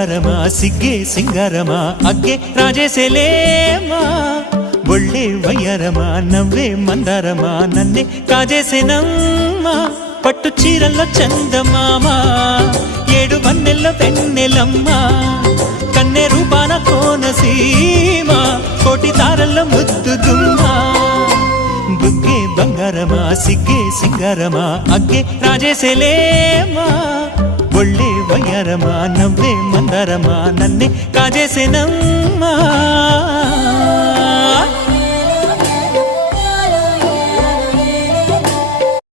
బంగారమా సిగ్గే సింగారమా అగ్గే రాజేసేలేమా ఒళ్ళే వయ్యారమా నవ్వే మందారమా నన్నే కాజేసేనమ్మా పట్టు చీరల్లో చందమామా ఏడు వన్నెల్లో పెన్నెలమ్మా కన్నె రూపాన కోనసీమ కోటి తారల్లో ముద్దుదుమ్మా బుగ్గే బంగారమా సిగ్గే సింగారమా అగ్గే రాజేసేలేమా ఒళ్ళే వయ్యారమా నవ్వే మందారమా నన్నే కాజేసేనమ్మా